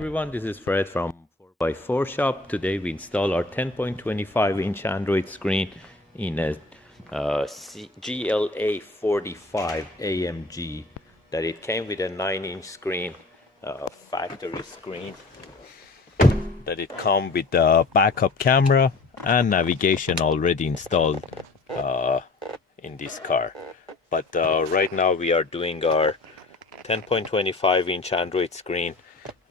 everyone, this is Fred from 4x4 Shop. Today we install our 10.25-inch Android screen in a GLA 45 AMG that it came with a 9-inch screen, factory screen, that it come with the backup camera and navigation already installed in this car. But right now we are doing our 10.25-inch Android screen,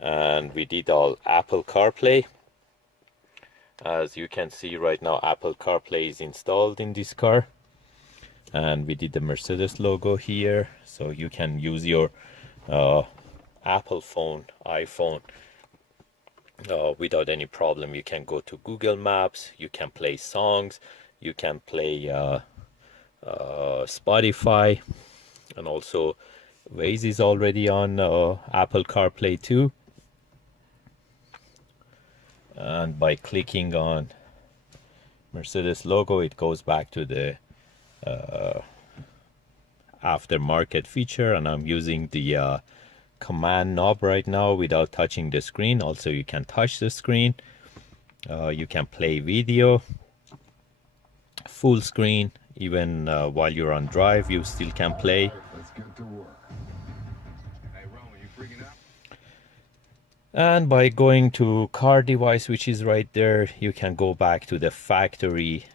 and we did all Apple CarPlay. As you can see right now, Apple CarPlay is installed in this car, and we did the Mercedes logo here, so you can use your Apple phone, iPhone, without any problem. You can go to Google Maps, you can play songs, you can play Spotify, and also Waze is already on Apple CarPlay too. And by clicking on Mercedes logo, it goes back to the aftermarket feature, and I'm using the command knob right now without touching the screen. Also, you can touch the screen. You can play video, full screen, even while you're on drive, you still can play. Let's get to work. Hey, Roman, you freaking out? And by going to car device, which is right there, you can go back to the factory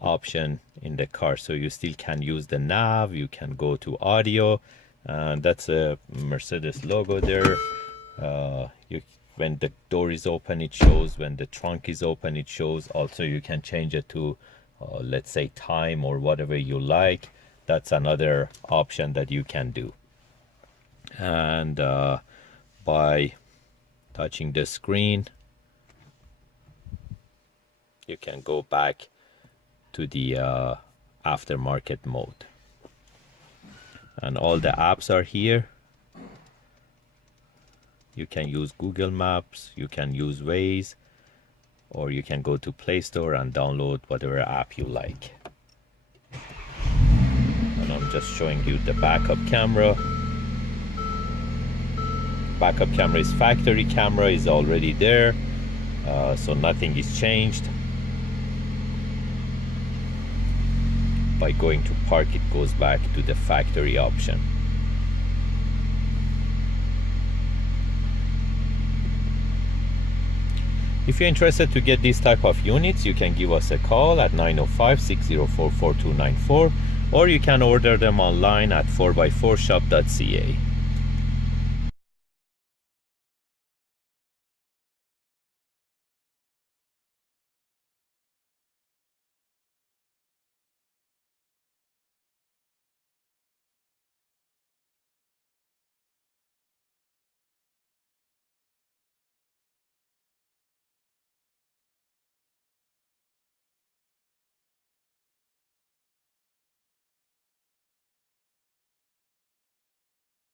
option in the car. So you still can use the nav, you can go to audio, and that's a Mercedes logo there. When the door is open, it shows. When the trunk is open, it shows. Also, you can change it to let's say time or whatever you like. That's another option that you can do. And by touching the screen, you can go back to the aftermarket mode, and all the apps are here. You can use Google Maps, you can use Waze, or you can go to Play Store and download whatever app you like. And I'm just showing you the backup camera. Backup camera is factory camera, is already there, so nothing is changed. By going to park, it goes back to the factory option. If you're interested to get these type of units, you can give us a call at 905-604-4294, or you can order them online at 4x4shop.ca.